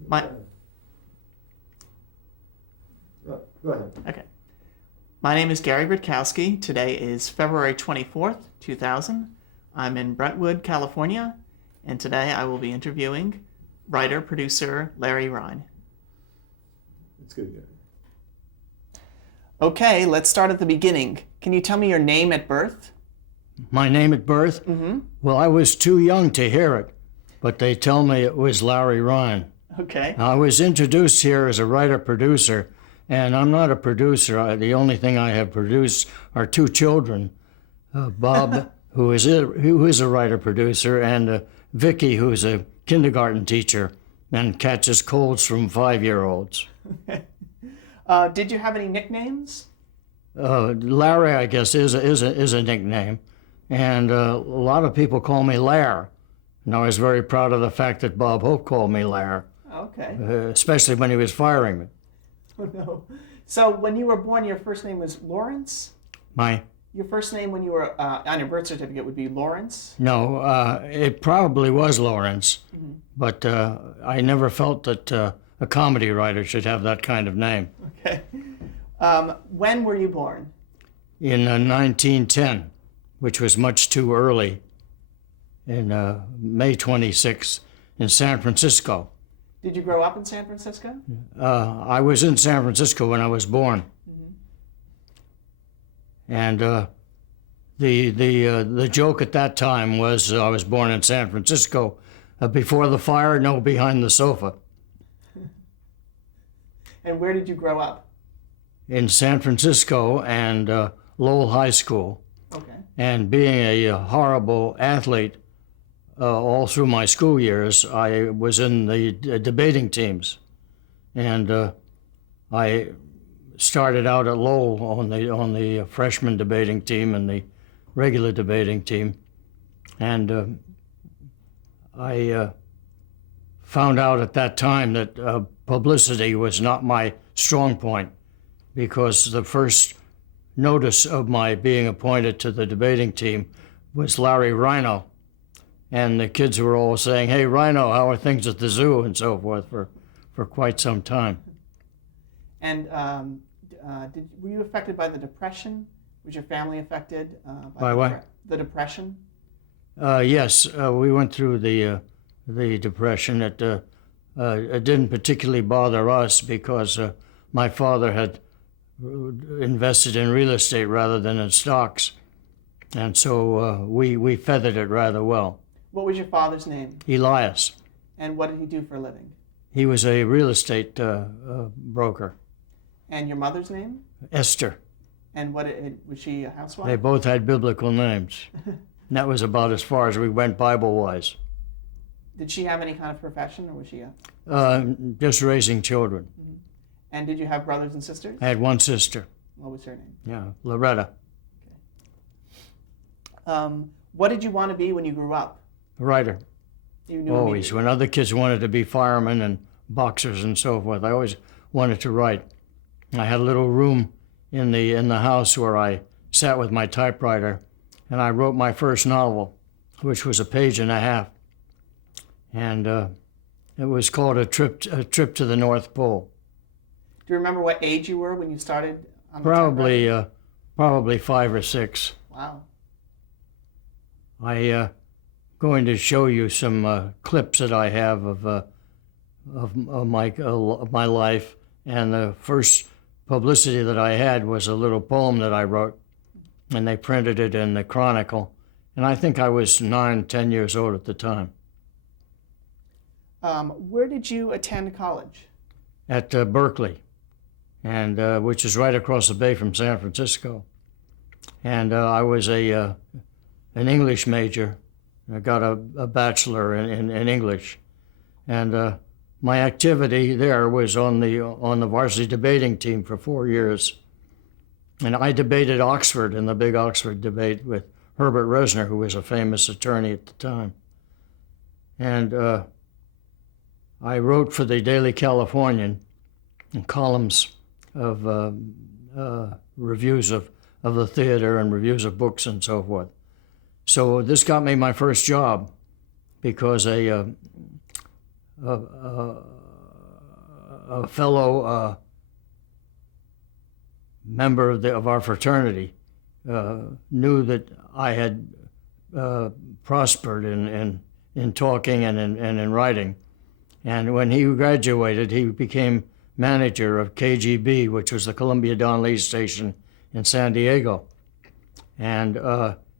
My, Go ahead. okay. My name is Gary Rutkowski. Today is February 24th, 2000. I'm in Brentwood, California, and today I will be interviewing writer-producer Larry Rhine. It's good, Gary. Okay, let's start at the beginning. Can you tell me your name at birth? My name at birth? Mm-hmm. Well, I was too young to hear it, but they tell me it was Larry Rhine. Okay. I was introduced here as a writer-producer, and I'm not a producer. The only thing I have produced are two children, Bob, who is a writer-producer, and Vicky, who's a kindergarten teacher and catches colds from 5-year-olds. Did you have any nicknames? Larry, I guess, is a nickname, and a lot of people call me Lair. And I was very proud of the fact that Bob Hope called me Lair, Okay. especially when he was firing me. Oh, no. So when you were born, your first name was Lawrence? Your first name when you were on your birth certificate would be Lawrence? No, it probably was Lawrence, but I never felt that a comedy writer should have that kind of name. Okay. When were you born? In 1910, which was much too early, in May 26th in San Francisco. Did you grow up in San Francisco? I was in San Francisco when I was born. And the joke at that time was I was born in San Francisco. Before the fire, no, behind the sofa. And where did you grow up? In San Francisco and Lowell High School. Okay. And being a horrible athlete all through my school years, I was in the debating teams. And I started out at Lowell on the freshman debating team and the regular debating team, and I found out at that time that publicity was not my strong point, because the first notice of my being appointed to the debating team was Larry Rhino, and the kids were all saying, "Hey, Rhino, how are things at the zoo?" and so forth for quite some time. And were you affected by the Depression? Was your family affected by what? The Depression? Yes, we went through the Depression. It didn't particularly bother us because my father had invested in real estate rather than in stocks, and so we feathered it rather well. What was your father's name? Elias. And what did he do for a living? He was a real estate broker. And your mother's name? Esther. And was she a housewife? They both had biblical names. And that was about as far as we went Bible-wise. Did she have any kind of profession, or was she just raising children. Mm-hmm. And did you have brothers and sisters? I had one sister. What was her name? Yeah, Loretta. Okay. What did you want to be when you grew up? A writer. You knew Always. When other kids wanted to be firemen and boxers and so forth, I always wanted to write. I had a little room in the house where I sat with my typewriter, and I wrote my first novel, which was a page and a half, and it was called A Trip to the North Pole. Do you remember what age you were when you started on the typewriter? Probably 5 or 6. Wow. I going to show you some clips that I have of my life, and the first publicity that I had was a little poem that I wrote, and they printed it in the Chronicle, and I think I was 9, 10 years old at the time. Where did you attend college? At Berkeley, and which is right across the bay from San Francisco, and I was an English major. I got a bachelor in English, and my activity there was on the varsity debating team for 4 years. And I debated Oxford in the big Oxford debate with Herbert Resner, who was a famous attorney at the time. And I wrote for the Daily Californian in columns of reviews of the theater and reviews of books and so forth. So this got me my first job, because a a fellow member of our fraternity knew that I had prospered in talking and in writing. And when he graduated, he became manager of KGB, which was the Columbia Don Lee station in San Diego. And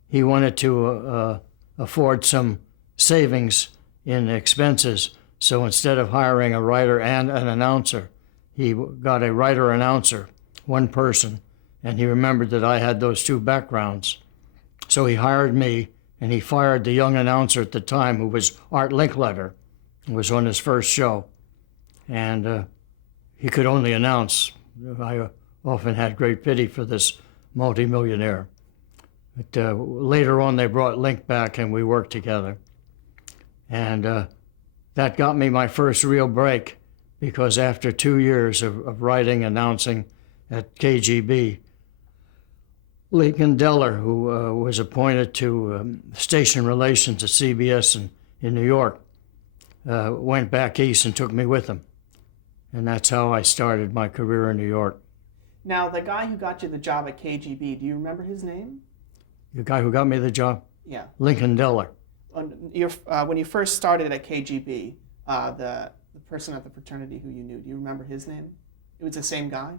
he wanted to afford some savings in expenses. So instead of hiring a writer and an announcer, he got a writer-announcer, one person, and he remembered that I had those two backgrounds. So he hired me, and he fired the young announcer at the time, who was Art Linkletter, who was on his first show. And he could only announce. I often had great pity for this multimillionaire. But later on, they brought Link back, and we worked together. And that got me my first real break, because after 2 years of writing, announcing at KGB, Lincoln Deller, who was appointed to station relations at CBS in New York, went back east and took me with him. And that's how I started my career in New York. Now, the guy who got you the job at KGB, do you remember his name? The guy who got me the job? Yeah. Lincoln Deller. When you first started at KGB, the person at the fraternity who you knew, do you remember his name? It was the same guy?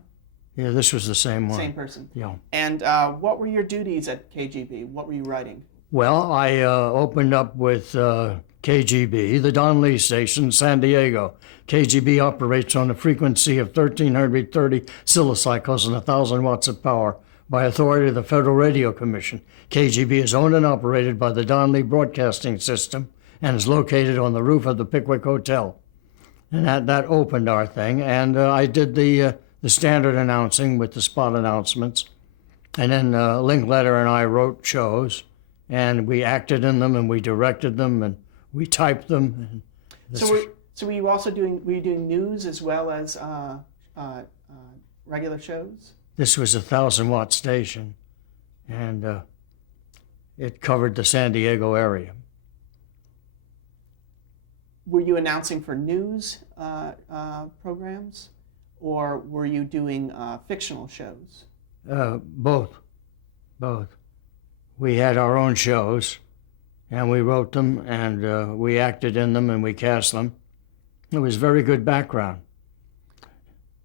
Yeah, this was the same one. Same person. Yeah. And what were your duties at KGB? What were you writing? Well, I opened up with KGB, the Don Lee station, San Diego. KGB operates on a frequency of 1,330 kilocycles and 1,000 watts of power by authority of the Federal Radio Commission. KGB is owned and operated by the Don Lee Broadcasting System and is located on the roof of the Pickwick Hotel. And that opened our thing. And I did the standard announcing with the spot announcements. And then Linkletter and I wrote shows, and we acted in them, and we directed them, and we typed them. So were you also doing news as well as regular shows? This was a 1,000-watt station, and it covered the San Diego area. Were you announcing for news programs, or were you doing fictional shows? Both. We had our own shows, and we wrote them, and we acted in them, and we cast them. It was very good background.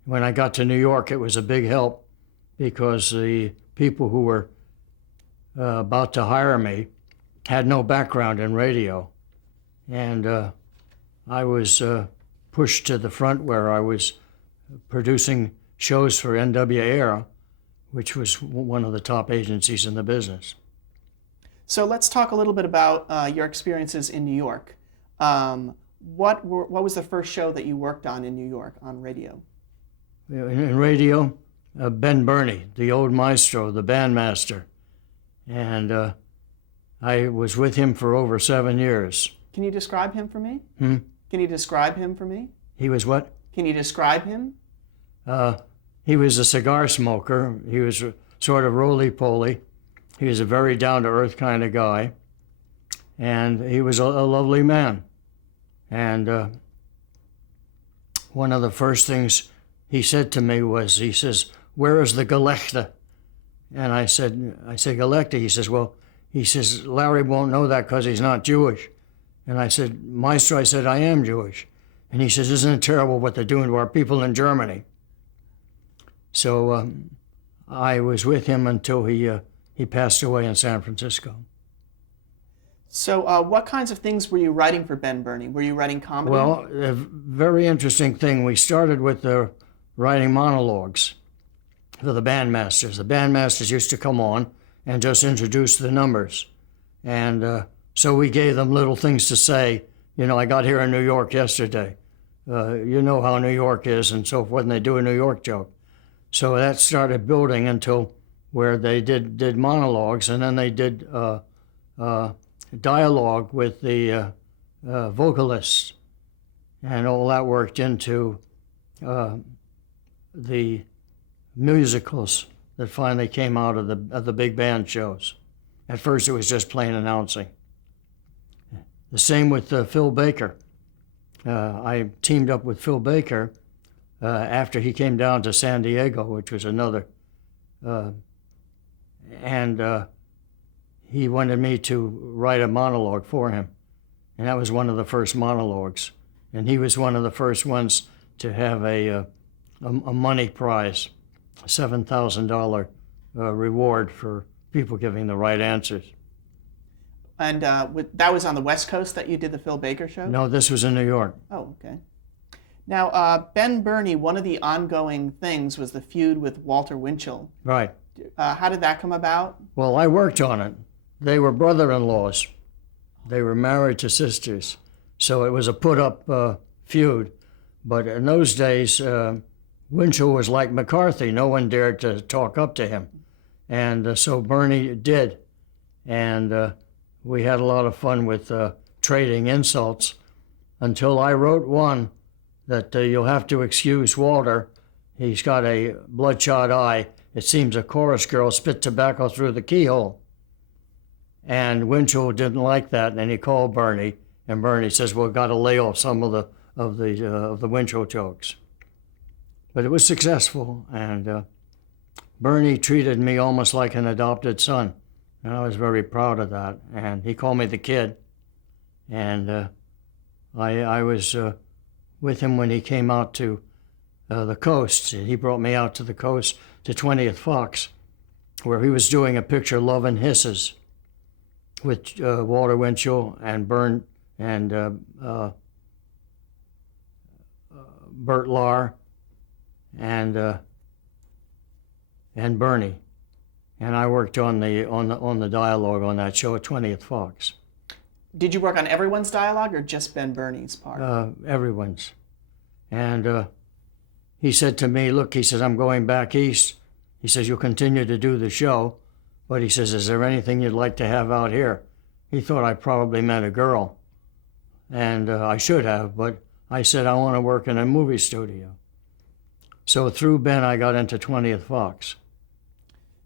When I got to New York, it was a big help, because the people who were about to hire me had no background in radio. And I was pushed to the front, where I was producing shows for NW Air, which was one of the top agencies in the business. So let's talk a little bit about your experiences in New York. What was the first show that you worked on in New York on radio? In radio, Ben Burney, the old maestro, the bandmaster. And I was with him for over 7 years. Can you describe him for me? Hmm? Can you describe him for me? He was what? Can you describe him? He was a cigar smoker. He was sort of roly-poly. He was a very down-to-earth kind of guy. And he was a lovely man. And one of the first things he said to me was, he says, "Where is the Gelächter?" And I said, "Gelächter?" He says, "Larry won't know that because he's not Jewish." And I said, "Maestro," I said, "I am Jewish." And he says, "Isn't it terrible what they're doing to our people in Germany?" So I was with him until he passed away in San Francisco. So what kinds of things were you writing for Ben Burney? Were you writing comedy? Well, a very interesting thing. We started with writing monologues for the bandmasters. The bandmasters used to come on and just introduce the numbers. And so we gave them little things to say. You know, I got here in New York yesterday. You know how New York is and so forth, and they do a New York joke. So that started building until where they did monologues, and then they did dialogue with the vocalists, and all that worked into the musicals that finally came out of the big band shows. At first it was just plain announcing. The same with Phil Baker. I teamed up with Phil Baker after he came down to San Diego, which was another, and he wanted me to write a monologue for him. And that was one of the first monologues. And he was one of the first ones to have a money prize, a $7,000 reward for people giving the right answers. And that was on the West Coast that you did the Phil Baker show? No, this was in New York. Oh, okay. Now, Ben Burney, one of the ongoing things was the feud with Walter Winchell. Right. How did that come about? Well, I worked on it. They were brother-in-laws. They were married to sisters. So it was a put-up feud. But in those days, Winchell was like McCarthy. No one dared to talk up to him. And so Bernie did. And we had a lot of fun with trading insults until I wrote one that you'll have to excuse Walter. He's got a bloodshot eye. It seems a chorus girl spit tobacco through the keyhole. And Winchell didn't like that, and he called Bernie. And Bernie says, "Well, we've got to lay off some of the Winchell jokes." But it was successful, and Bernie treated me almost like an adopted son, and I was very proud of that. And he called me the kid, and I was with him when he came out to the coast. He brought me out to the coast to 20th Fox, where he was doing a picture, Love and Hisses, with Walter Winchell and Bert Lahr and Bernie, and I worked on the dialogue on that show at 20th Fox. Did you work on everyone's dialogue or just Ben Burney's part? Everyone's, and he said to me, "Look," he says, "I'm going back east." He says, "You'll continue to do the show, but," he says, "is there anything you'd like to have out here?" He thought I probably meant a girl, and I should have, but I said, "I want to work in a movie studio." So through Ben, I got into 20th Fox.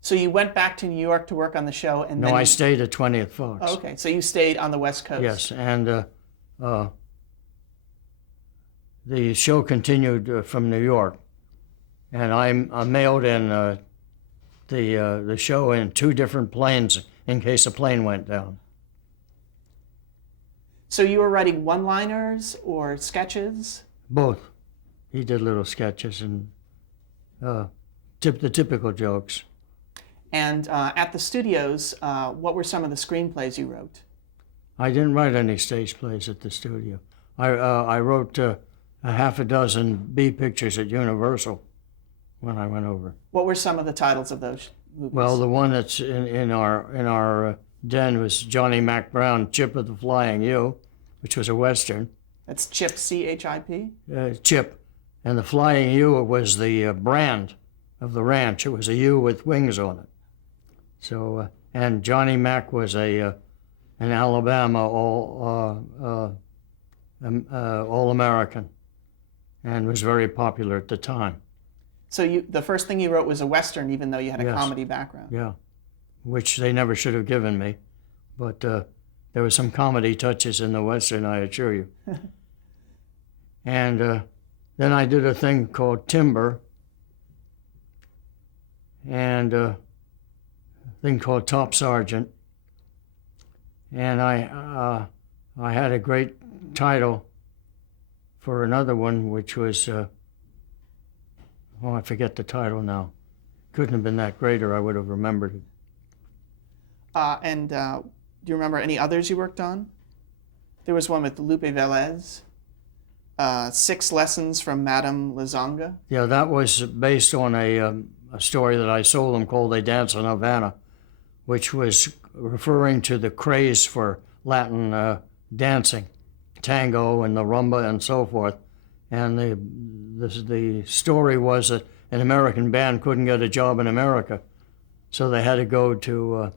So you went back to New York to work on the show, and No, then I stayed at 20th Fox. Oh, okay, so you stayed on the West Coast. Yes, and the show continued from New York, and I mailed in the show in 2 different planes in case a plane went down. So you were writing one-liners or sketches? Both. He did little sketches and the typical jokes. And at the studios, what were some of the screenplays you wrote? I didn't write any stage plays at the studio. I wrote a half a dozen B pictures at Universal when I went over. What were some of the titles of those movies? Well, the one that's in our den was Johnny Mac Brown, Chip of the Flying U, which was a Western. That's Chip, C-H-I-P? Chip. And the Flying U was the brand of the ranch. It was a U with wings on it. So, and Johnny Mac was an Alabama All-American and was very popular at the time. So the first thing you wrote was a Western, even though you had a Yes. comedy background. Yeah, which they never should have given me. But there were some comedy touches in the Western, I assure you. And then I did a thing called Timber and a thing called Top Sergeant. And I had a great title for another one, which was, I forget the title now. Couldn't have been that great, or I would have remembered it. And do you remember any others you worked on? There was one with Lupe Velez, 6 Lessons from Madame Lazanga. Yeah, that was based on a story that I sold them called They Dance in Havana, which was referring to the craze for Latin dancing, tango and the rumba and so forth. And the story was that an American band couldn't get a job in America, so they had to go to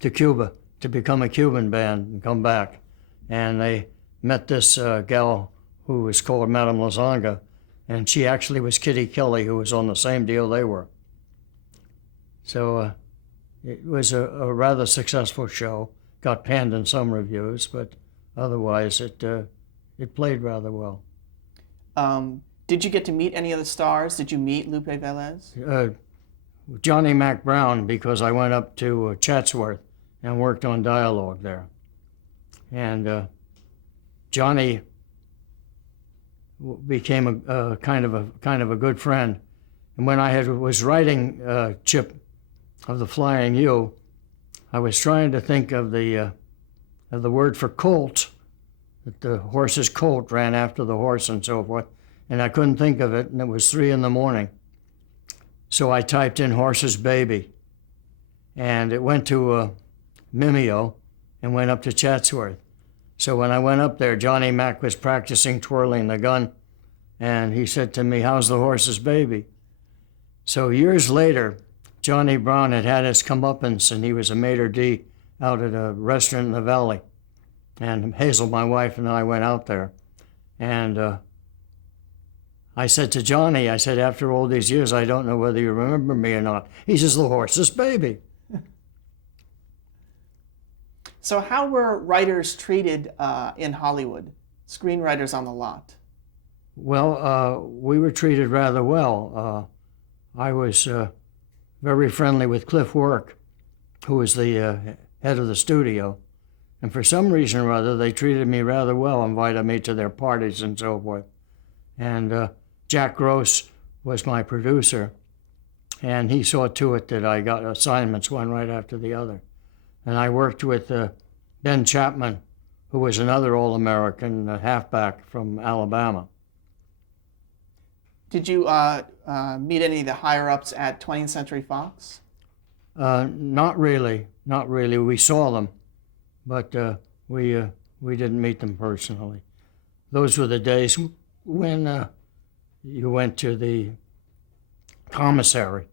Cuba to become a Cuban band and come back. And they met this gal who was called Madame Lazanga, and she actually was Kitty Kelly, who was on the same deal they were. So it was a rather successful show. Got panned in some reviews, but otherwise it played rather well. Did you get to meet any of the stars? Did you meet Lupe Velez? Johnny Mac Brown, because I went up to Chatsworth and worked on dialogue there. And Johnny became a kind of a good friend. And when I was writing Chip of the Flying U, I was trying to think of the word for colt, that the horse's colt ran after the horse and so forth, and I couldn't think of it, and it was 3 a.m. So I typed in horse's baby, and it went to Mimeo and went up to Chatsworth. So when I went up there, Johnny Mac was practicing twirling the gun, and he said to me, "How's the horse's baby?" So years later, Johnny Brown had his comeuppance, and he was a maitre d' out at a restaurant in the valley. And Hazel, my wife, and I went out there. And I said to Johnny, I said, "After all these years, I don't know whether you remember me or not." He says, "The horse's baby." So how were writers treated in Hollywood, screenwriters on the lot? Well, we were treated rather well. I was very friendly with Cliff Work, who was the head of the studio. And for some reason or other, they treated me rather well, invited me to their parties and so forth. And Jack Gross was my producer, and he saw to it that I got assignments one right after the other. And I worked with Ben Chapman, who was another All-American halfback from Alabama. Did you meet any of the higher-ups at 20th Century Fox? Not really. We saw them, but we didn't meet them personally. Those were the days when you went to the commissary,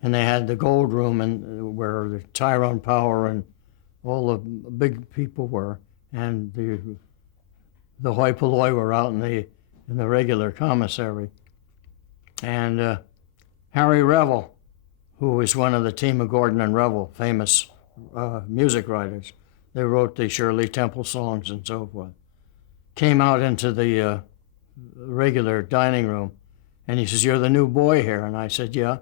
and they had the gold room, and where the Tyrone Power and all the big people were, and the hoi polloi were out in the regular commissary. And Harry Revel, who was one of the team of Gordon and Revel, famous music writers, they wrote the Shirley Temple songs and so forth, came out into the regular dining room, and he says, "You're the new boy here." And I said, "Yeah."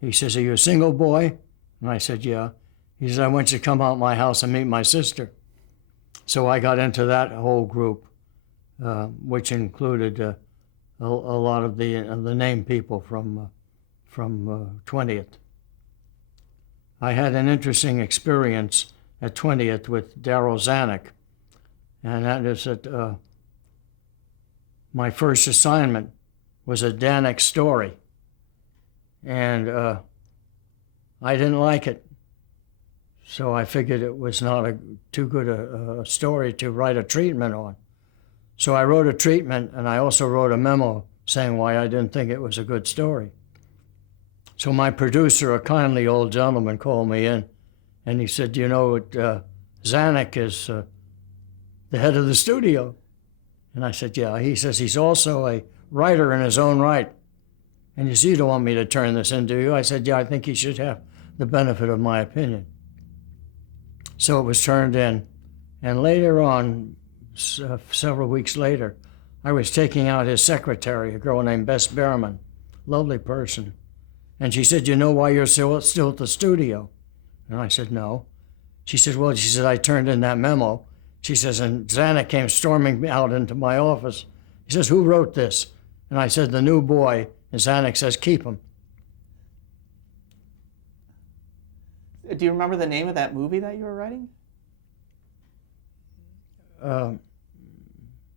He says, "Are you a single boy?" And I said, "Yeah." He says, "I want you to come out my house and meet my sister." So I got into that whole group, which included a lot of the named people from 20th. I had an interesting experience at 20th with Darryl Zanuck, and that is that my first assignment was a Zanuck story, and I didn't like it. So I figured it was not too good a story to write a treatment on. So I wrote a treatment, and I also wrote a memo saying why I didn't think it was a good story. So my producer, a kindly old gentleman, called me in, and he said, "You know, Zanuck is the head of the studio." And I said, "Yeah." He says, "He's also a writer in his own right." And he said, "You don't want me to turn this in, do you?" I said, "Yeah, I think he should have the benefit of my opinion." So it was turned in. And later on, several weeks later, I was taking out his secretary, a girl named Bess Behrman, lovely person. And she said, "You know why you're still at the studio?" And I said, "No." She said, "Well," she said, "I turned in that memo." She says, "And Zanuck came storming out into my office. He says, 'Who wrote this?' And I said, 'The new boy.' And Zanuck says, 'Keep him.'" Do you remember the name of that movie that you were writing?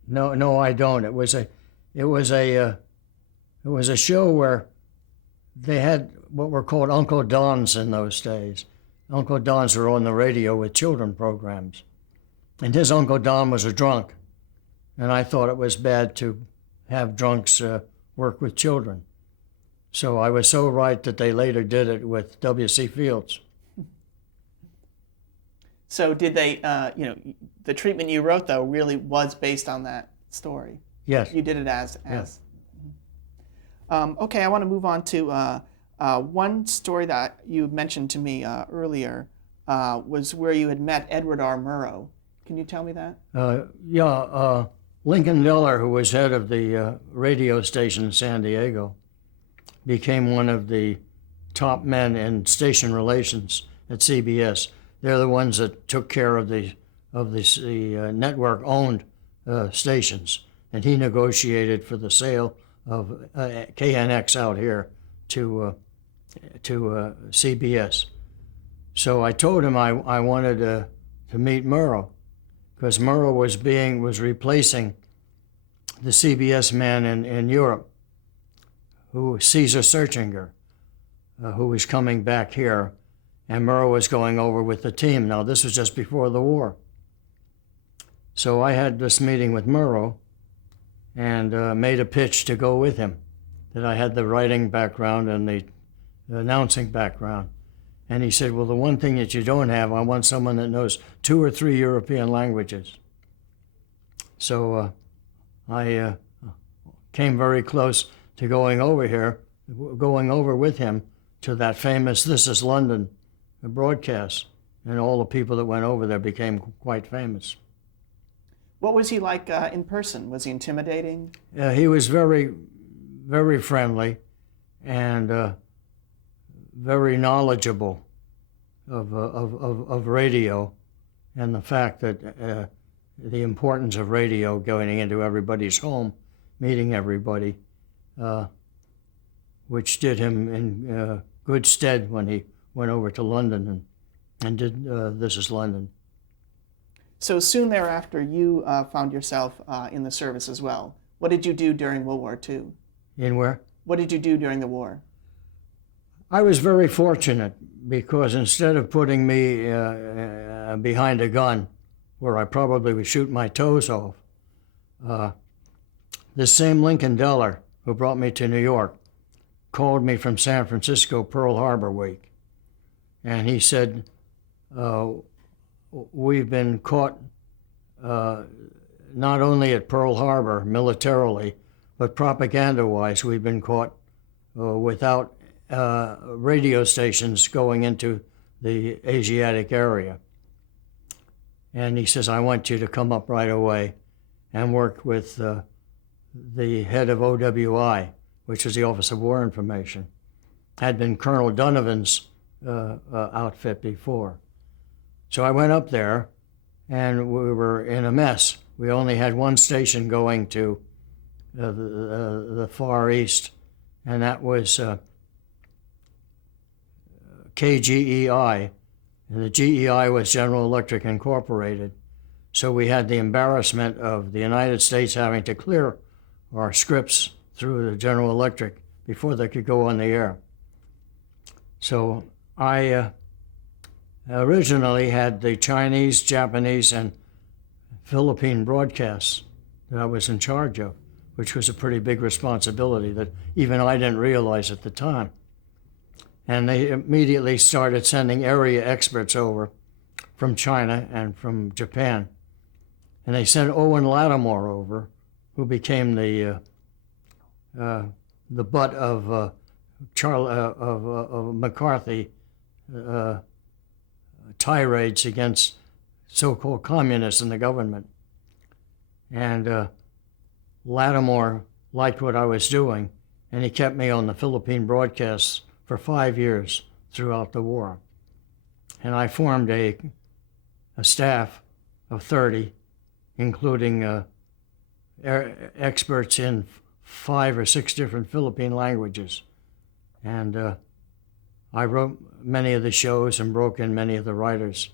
No, I don't. It was a show where they had what were called Uncle Dons in those days. Uncle Dons were on the radio with children programs, and his Uncle Don was a drunk, and I thought it was bad to have drunks work with children. So I was so right that they later did it with W.C. Fields. So did they, the treatment you wrote, though, really was based on that story? Yes. You did it as. Yes. Okay, I want to move on to one story that you mentioned to me earlier was where you had met Edward R. Murrow. Can you tell me that? Lincoln Diller, who was head of the radio station in San Diego, became one of the top men in station relations at CBS. They're the ones that took care of the network-owned stations, and he negotiated for the sale of KNX out here to CBS. So I told him I wanted to meet Murrow, because Murrow was replacing the CBS man in Europe, who Caesar Searchinger, who was coming back here, and Murrow was going over with the team. Now, this was just before the war. So I had this meeting with Murrow and made a pitch to go with him, that I had the writing background and the announcing background. And he said, well, the one thing that you don't have, I want someone that knows 2 or 3 European languages. So I came very close to going over with him to that famous This Is London broadcast. And all the people that went over there became quite famous. What was he like in person? Was he intimidating? He was very, very friendly and very knowledgeable of radio, and the fact that the importance of radio going into everybody's home, meeting everybody, which did him in good stead when he went over to London and did This Is London. So soon thereafter, you found yourself in the service as well. What did you do during World War II? In where? What did you do during the war? I was very fortunate, because instead of putting me behind a gun where I probably would shoot my toes off, this same Lincoln Diller, who brought me to New York, called me from San Francisco Pearl Harbor week. And he said, we've been caught not only at Pearl Harbor militarily, but propaganda-wise, we've been caught without radio stations going into the Asiatic area. And he says, I want you to come up right away and work with the head of OWI, which is the Office of War Information. Had been Colonel Donovan's outfit before. So I went up there, and we were in a mess. We only had one station going to the Far East, and that was KGEI, and the GEI was General Electric Incorporated. So we had the embarrassment of the United States having to clear our scripts through the General Electric before they could go on the air. So I originally had the Chinese, Japanese, and Philippine broadcasts that I was in charge of, which was a pretty big responsibility that even I didn't realize at the time. And they immediately started sending area experts over from China and from Japan. And they sent Owen Lattimore over, who became the butt of McCarthy tirades against so-called communists in the government. And Lattimore liked what I was doing, and he kept me on the Philippine broadcasts for 5 years throughout the war. And I formed a staff of 30, including experts in 5 or 6 different Philippine languages. And I wrote many of the shows and broke in many of the writers.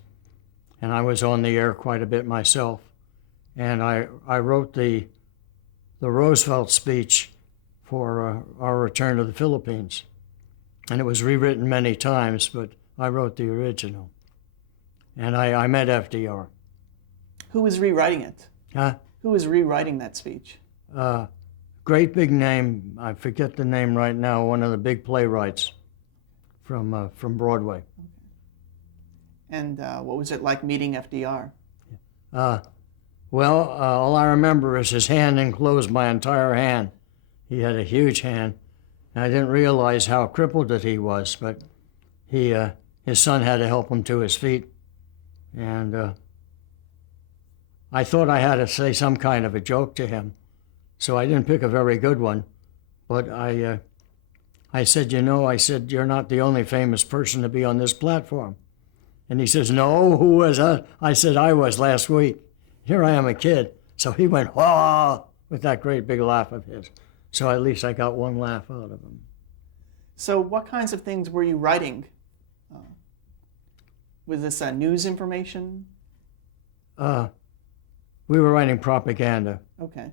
And I was on the air quite a bit myself. And I wrote the Roosevelt speech for our return to the Philippines. And it was rewritten many times, but I wrote the original. And I met FDR. Who was rewriting it? Huh? Who was rewriting that speech? Great big name, I forget the name right now, one of the big playwrights from Broadway. And what was it like meeting FDR? Well, all I remember is his hand enclosed my entire hand. He had a huge hand. And I didn't realize how crippled that he was, but his son had to help him to his feet. And I thought I had to say some kind of a joke to him, so I didn't pick a very good one. But I said, I said, you're not the only famous person to be on this platform. And he says, no, who was that? I said, I was last week. Here I am, a kid. So he went, wah, with that great big laugh of his. So at least I got one laugh out of him. So what kinds of things were you writing? Was this news information? We were writing propaganda, Okay.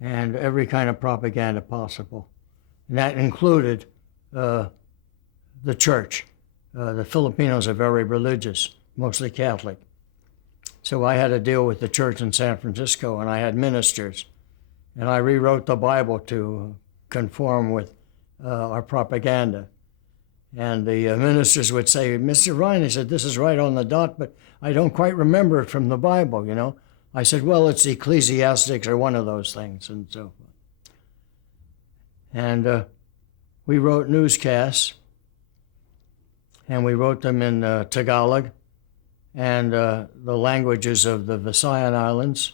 and every kind of propaganda possible. And that included the church. The Filipinos are very religious, mostly Catholic. So I had to deal with the church in San Francisco, and I had ministers. And I rewrote the Bible to conform with our propaganda. And the ministers would say, Mr. Rhine, I said, this is right on the dot, but I don't quite remember it from the Bible, I said, well, it's Ecclesiastics or one of those things, and so forth. And we wrote newscasts, and we wrote them in Tagalog and the languages of the Visayan Islands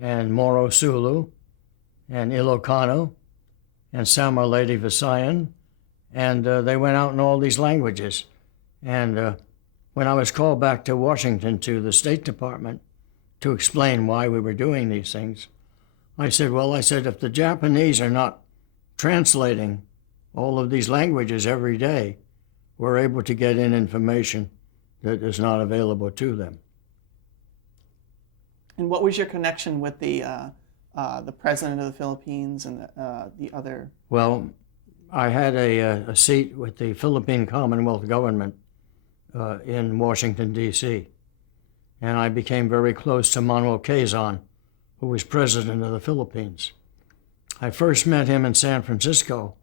and Moro Sulu and Ilocano and Samarledi Visayan, and they went out in all these languages. And when I was called back to Washington to the State Department to explain why we were doing these things, I said, if the Japanese are not translating all of these languages every day, we're able to get in information that is not available to them. And what was your connection with the president of the Philippines and the other? Well, I had a seat with the Philippine Commonwealth government in Washington, D.C., and I became very close to Manuel Quezon, who was president of the Philippines. I first met him in San Francisco,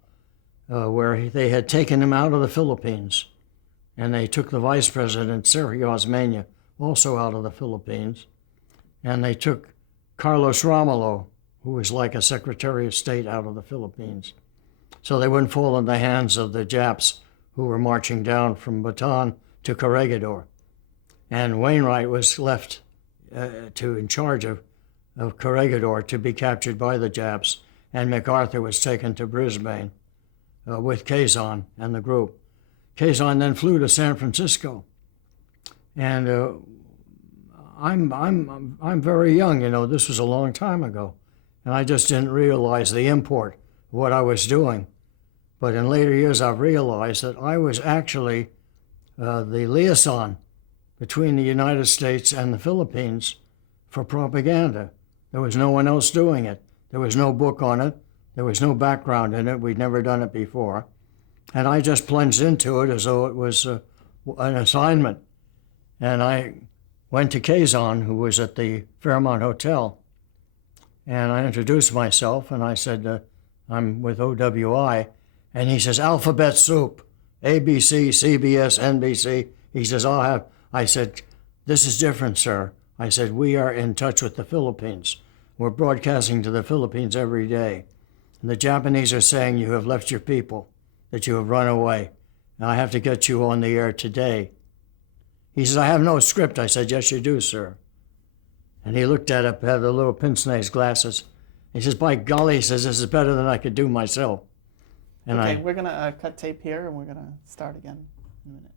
where they had taken him out of the Philippines, and they took the vice president, Sergio Osmeña, also out of the Philippines, and they took Carlos Romulo, who was like a Secretary of State, out of the Philippines, so they wouldn't fall in the hands of the Japs who were marching down from Bataan to Corregidor. And Wainwright was left in charge of Corregidor to be captured by the Japs, and MacArthur was taken to Brisbane with Quezon and the group. Quezon then flew to San Francisco, and I'm very young. This was a long time ago, and I just didn't realize the import of what I was doing. But in later years, I've realized that I was actually the liaison between the United States and the Philippines for propaganda. There was no one else doing it. There was no book on it. There was no background in it. We'd never done it before. And I just plunged into it as though it was an assignment. And I went to Quezon, who was at the Fairmont Hotel, and I introduced myself, and I said, I'm with OWI. And he says, alphabet soup, ABC, CBS, NBC. He says, I said, this is different, sir. I said, we are in touch with the Philippines. We're broadcasting to the Philippines every day. And the Japanese are saying you have left your people, that you have run away. And I have to get you on the air today. He says, I have no script. I said, yes, you do, sir. And he looked at it, had the little pince-nez glasses. He says, by golly, he says, this is better than I could do myself. And Okay, we're going to cut tape here, and we're going to start again in a minute.